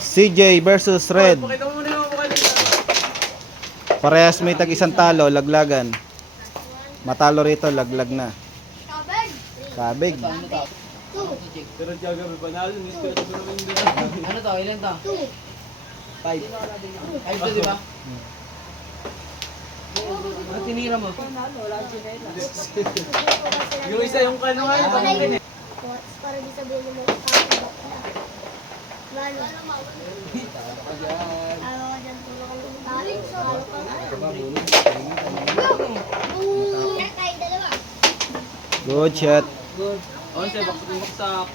CJ versus Red. Parehas may tag isang talo, laglagan. Matalo rito, laglag na. Kabig. Pero jaga may panalo, miss ko ito pero hindi. Ano to? Ilan to? 5. 5 to, di ba? Ano tinira mo? Yung isa yung kano nga yung pangkin eh. Para di sabihin mo lalo. Ayaw ka dyan, tulog ka ng tali. Tayo dalawa. Good shot. Good. Oh, siya baksak.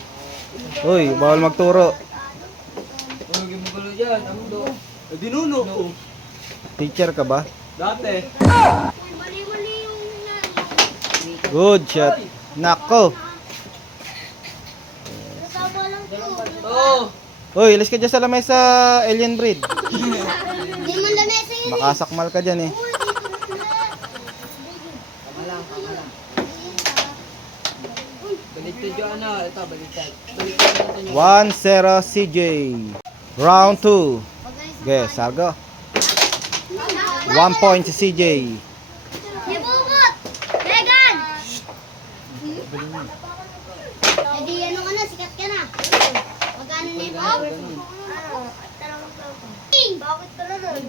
Uy, bawal magturo. Huwag yung magulo dyan. Ang do. Dinuno ko. Teacher ka ba? Dati. Mali-mali yung Good shot. Nako. kasama lang to. Oh! Uy, ilis ka dyan sa lamesa, alien breed. Hindi mo lamesa yun. Makasakmal ka dyan eh. Tama lang, tama lang. Baliktad yung ano. Ito, baliktad. Baliktad natin yung... 1-0 CJ. Round 2. Okay, Sargo. 1 point si CJ. Nibubot! Megan! Eh di ano ka na, sikat ka na. Magkano na yung pop? Bakit ka na rin?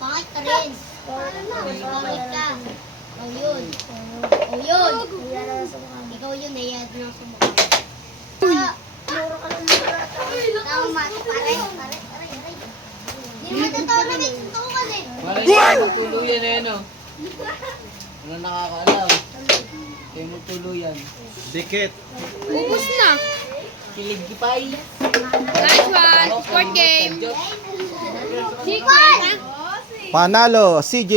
Bakit ka rin? Bakit ka? Oh yun. Oh yun. Ikaw yun, nayad na sa mukha. Muro ka lang mura. Tama, pare. Hindi naman totoo na may suntukan eh. Malay na magtuluyan eh, no? Ano nakakaalam? Kayo magtuluyan. Dikit. Ubus na. Kilig kipay. Nice one. Sport game. Sikwan! Panalo CJ.